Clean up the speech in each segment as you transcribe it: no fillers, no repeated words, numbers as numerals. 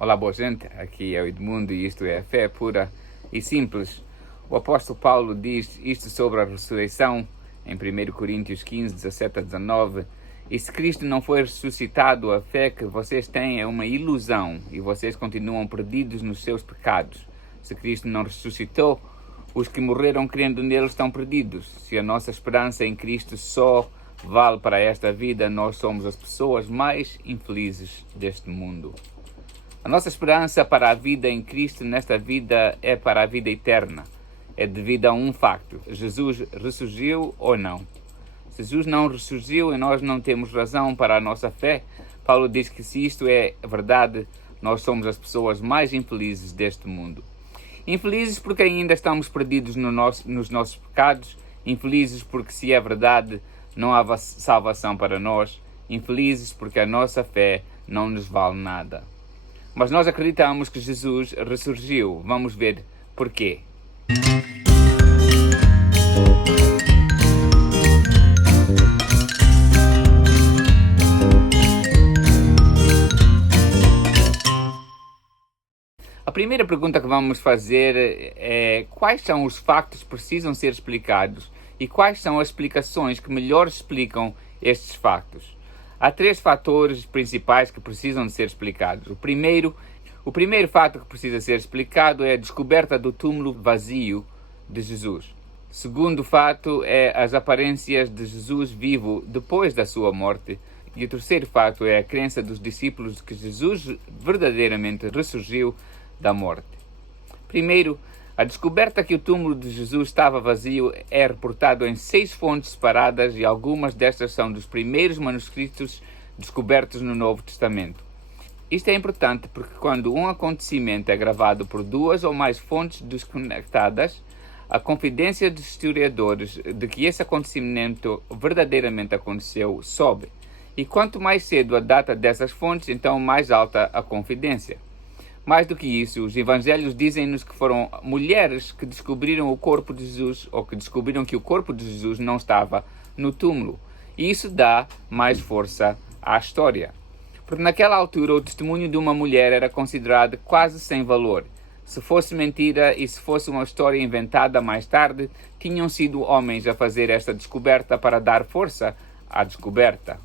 Olá, boa gente, aqui é o Edmundo e isto é Fé Pura e Simples. O apóstolo Paulo diz isto sobre a ressurreição em 1 Coríntios 15, 17 a 19. E se Cristo não foi ressuscitado, a fé que vocês têm é uma ilusão e vocês continuam perdidos nos seus pecados. Se Cristo não ressuscitou, os que morreram crendo nele estão perdidos. Se a nossa esperança em Cristo só vale para esta vida, nós somos as pessoas mais infelizes deste mundo. A nossa esperança para a vida em Cristo nesta vida é para a vida eterna. É devido a um facto: Jesus ressurgiu ou não? Se Jesus não ressurgiu e nós não temos razão para a nossa fé, Paulo diz que se isto é verdade, nós somos as pessoas mais infelizes deste mundo. Infelizes porque ainda estamos perdidos nos nossos pecados, infelizes porque, se é verdade, não há salvação para nós, infelizes porque a nossa fé não nos vale nada. Mas nós acreditamos que Jesus ressurgiu. Vamos ver porquê. A primeira pergunta que vamos fazer é: quais são os factos que precisam ser explicados e quais são as explicações que melhor explicam estes factos? Há três fatores principais que precisam de ser explicados. O primeiro fato que precisa ser explicado é a descoberta do túmulo vazio de Jesus. O segundo fato é as aparências de Jesus vivo depois da sua morte. E o terceiro fato é a crença dos discípulos de que Jesus verdadeiramente ressurgiu da morte. Primeiro, a descoberta que o túmulo de Jesus estava vazio é reportado em 6 fontes separadas e algumas destas são dos primeiros manuscritos descobertos no Novo Testamento. Isto é importante porque quando um acontecimento é gravado por 2 ou mais fontes desconectadas, a confidência dos historiadores de que esse acontecimento verdadeiramente aconteceu sobe. E quanto mais cedo a data dessas fontes, então mais alta a confidência. Mais do que isso, os evangelhos dizem-nos que foram mulheres que descobriram o corpo de Jesus, ou que descobriram que o corpo de Jesus não estava no túmulo. E isso dá mais força à história. Porque naquela altura o testemunho de uma mulher era considerado quase sem valor. Se fosse mentira e se fosse uma história inventada mais tarde, tinham sido homens a fazer esta descoberta para dar força à descoberta.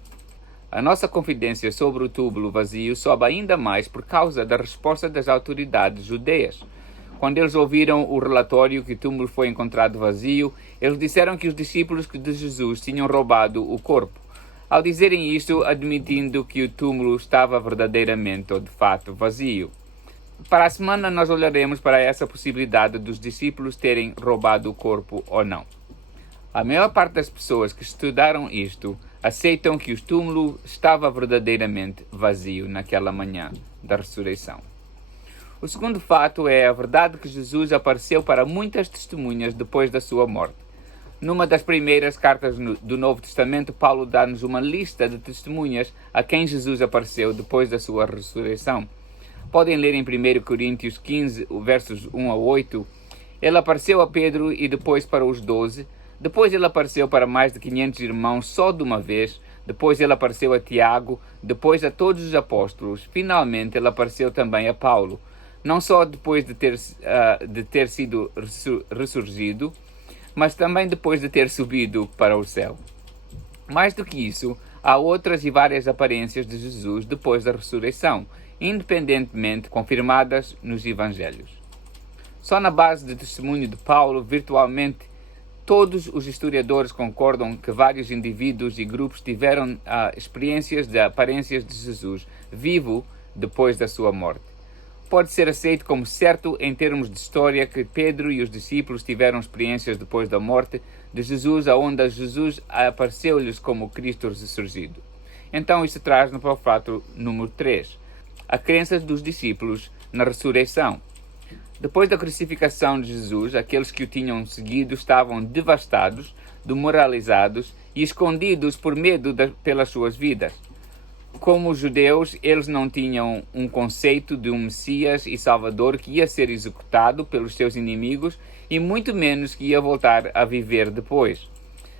A nossa confidência sobre o túmulo vazio sobe ainda mais por causa da resposta das autoridades judeias. Quando eles ouviram o relatório que o túmulo foi encontrado vazio, eles disseram que os discípulos de Jesus tinham roubado o corpo. Ao dizerem isto, admitindo que o túmulo estava verdadeiramente ou de fato vazio. Para a semana nós olharemos para essa possibilidade dos discípulos terem roubado o corpo ou não. A maior parte das pessoas que estudaram isto aceitam que o túmulo estava verdadeiramente vazio naquela manhã da ressurreição. O segundo fato é a verdade que Jesus apareceu para muitas testemunhas depois da sua morte. Numa das primeiras cartas do Novo Testamento, Paulo dá-nos uma lista de testemunhas a quem Jesus apareceu depois da sua ressurreição. Podem ler em 1 Coríntios 15, versos 1 a 8. Ele apareceu a Pedro e depois para os 12. Depois ele apareceu para mais de 500 irmãos só de uma vez. Depois ele apareceu a Tiago. Depois a todos os apóstolos. Finalmente ele apareceu também a Paulo. Não só depois de ter sido ressurgido, mas também depois de ter subido para o céu. Mais do que isso, há outras e várias aparências de Jesus depois da ressurreição, independentemente confirmadas nos evangelhos. Só na base do testemunho de Paulo, virtualmente todos os historiadores concordam que vários indivíduos e grupos tiveram experiências de aparências de Jesus vivo depois da sua morte. Pode ser aceito como certo em termos de história que Pedro e os discípulos tiveram experiências depois da morte de Jesus, onde Jesus apareceu-lhes como Cristo ressurgido. Então isso traz-nos para o fato número 3, a crença dos discípulos na ressurreição. Depois da crucificação de Jesus, aqueles que o tinham seguido estavam devastados, demoralizados e escondidos por medo pelas suas vidas. Como os judeus, eles não tinham um conceito de um Messias e Salvador que ia ser executado pelos seus inimigos e muito menos que ia voltar a viver depois.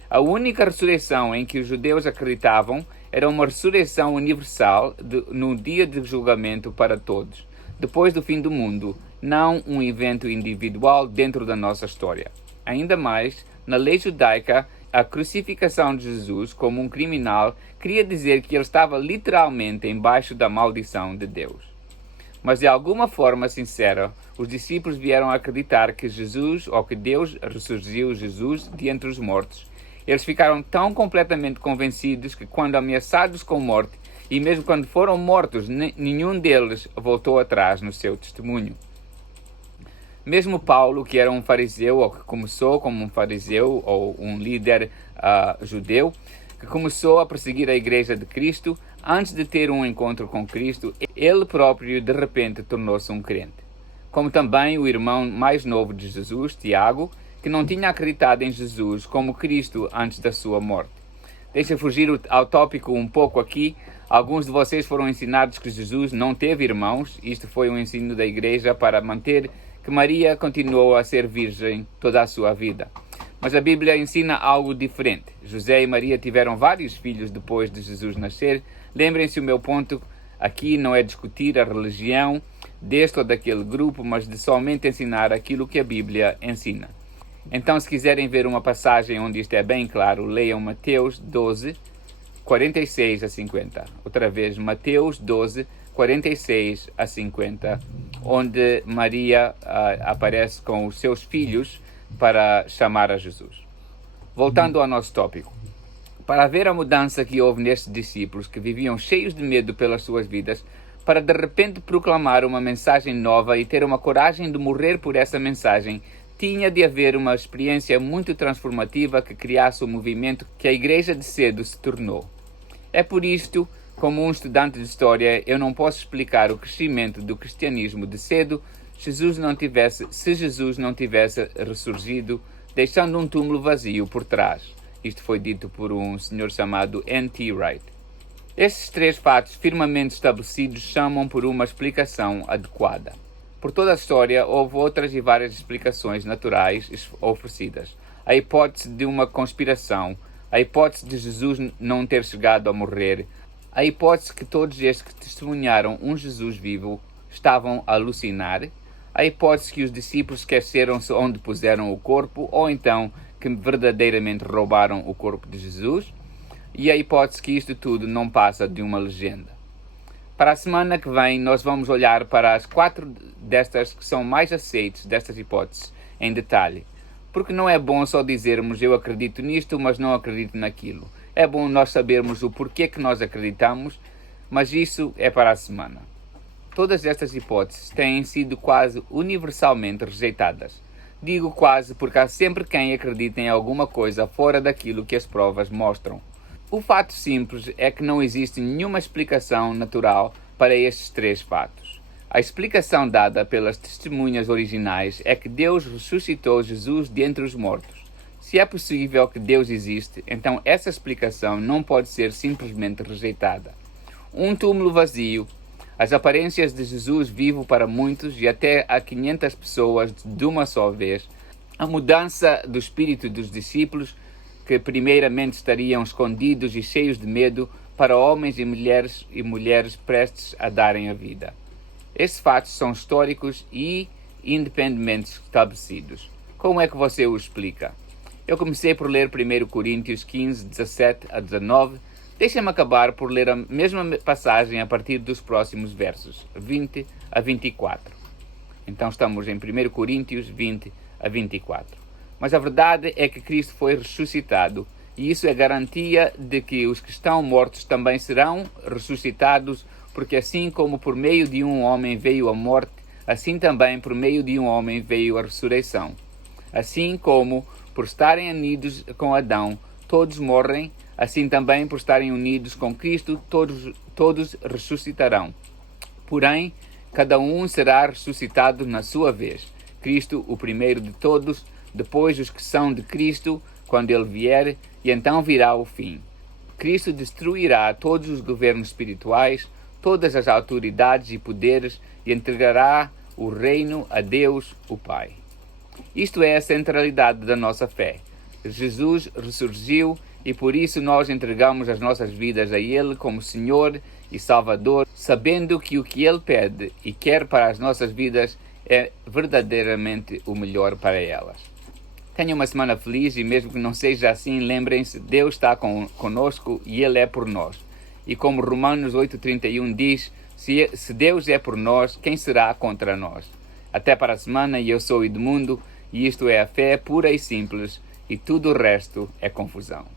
A única ressurreição em que os judeus acreditavam era uma ressurreição universal no dia de julgamento para todos. depois do fim do mundo, não um evento individual dentro da nossa história. Ainda mais, na lei judaica, a crucificação de Jesus como um criminal queria dizer que ele estava literalmente embaixo da maldição de Deus. Mas de alguma forma sincera, os discípulos vieram a acreditar que Jesus, ou que Deus ressurgiu Jesus de entre os mortos. Eles ficaram tão completamente convencidos que quando ameaçados com morte, e mesmo quando foram mortos, nenhum deles voltou atrás no seu testemunho. Mesmo Paulo, que era um fariseu, ou que começou como um fariseu, ou um líder judeu, que começou a perseguir a igreja de Cristo, antes de ter um encontro com Cristo, ele próprio de repente tornou-se um crente. Como também o irmão mais novo de Jesus, Tiago, que não tinha acreditado em Jesus como Cristo antes da sua morte. Deixa fugir ao tópico um pouco aqui. Alguns de vocês foram ensinados que Jesus não teve irmãos. Isto foi um ensino da igreja para manter que Maria continuou a ser virgem toda a sua vida. Mas a Bíblia ensina algo diferente. José e Maria tiveram vários filhos depois de Jesus nascer. Lembrem-se, o meu ponto aqui não é discutir a religião deste ou daquele grupo, mas de somente ensinar aquilo que a Bíblia ensina. Então, se quiserem ver uma passagem onde isto é bem claro, leiam Mateus 12, 46 a 50. Outra vez, Mateus 12, 46 a 50, onde Maria aparece com os seus filhos para chamar a Jesus. Voltando ao nosso tópico. Para ver a mudança que houve nestes discípulos que viviam cheios de medo pelas suas vidas, para de repente proclamar uma mensagem nova e ter uma coragem de morrer por essa mensagem, tinha de haver uma experiência muito transformativa que criasse o movimento que a igreja de cedo se tornou. É por isto, como um estudante de história, eu não posso explicar o crescimento do cristianismo de cedo se Jesus não tivesse ressurgido, deixando um túmulo vazio por trás. Isto foi dito por um senhor chamado N.T. Wright. Estes três fatos firmemente estabelecidos chamam por uma explicação adequada. Por toda a história, houve outras e várias explicações naturais oferecidas. A hipótese de uma conspiração, a hipótese de Jesus não ter chegado a morrer, a hipótese que todos estes que testemunharam um Jesus vivo estavam a alucinar, a hipótese que os discípulos esqueceram-se onde puseram o corpo, ou então que verdadeiramente roubaram o corpo de Jesus, e a hipótese que isto tudo não passa de uma legenda. Para a semana que vem, nós vamos olhar para as 4 destas que são mais aceites, destas hipóteses, em detalhe. Porque não é bom só dizermos eu acredito nisto, mas não acredito naquilo. É bom nós sabermos o porquê que nós acreditamos, mas isso é para a semana. Todas estas hipóteses têm sido quase universalmente rejeitadas. Digo quase porque há sempre quem acredita em alguma coisa fora daquilo que as provas mostram. O fato simples é que não existe nenhuma explicação natural para estes três fatos. A explicação dada pelas testemunhas originais é que Deus ressuscitou Jesus dentre os mortos. Se é possível que Deus existe, então essa explicação não pode ser simplesmente rejeitada. Um túmulo vazio, as aparências de Jesus vivo para muitos e até a 500 pessoas de uma só vez, a mudança do espírito dos discípulos, que primeiramente estariam escondidos e cheios de medo, para homens e mulheres prestes a darem a vida. Esses fatos são históricos e independentemente estabelecidos. Como é que você o explica? Eu comecei por ler 1 Coríntios 15, 17 a 19. Deixem-me acabar por ler a mesma passagem a partir dos próximos versos, 20 a 24. Então estamos em 1 Coríntios 20 a 24. Mas a verdade é que Cristo foi ressuscitado, e isso é garantia de que os que estão mortos também serão ressuscitados, porque assim como por meio de um homem veio a morte, assim também por meio de um homem veio a ressurreição. Assim como por estarem unidos com Adão, todos morrem, assim também por estarem unidos com Cristo, todos ressuscitarão. Porém, cada um será ressuscitado na sua vez. Cristo, o primeiro de todos, depois os que são de Cristo, quando ele vier, e então virá o fim. Cristo destruirá todos os governos espirituais, todas as autoridades e poderes, e entregará o reino a Deus, o Pai. Isto é a centralidade da nossa fé. Jesus ressurgiu e por isso nós entregamos as nossas vidas a Ele como Senhor e Salvador, sabendo que o que Ele pede e quer para as nossas vidas é verdadeiramente o melhor para elas. Tenham uma semana feliz e mesmo que não seja assim, lembrem-se, Deus está conosco e Ele é por nós. E como Romanos 8,31 diz, se Deus é por nós, quem será contra nós? Até para a semana, e eu sou Edmundo, e isto é a fé pura e simples, e tudo o resto é confusão.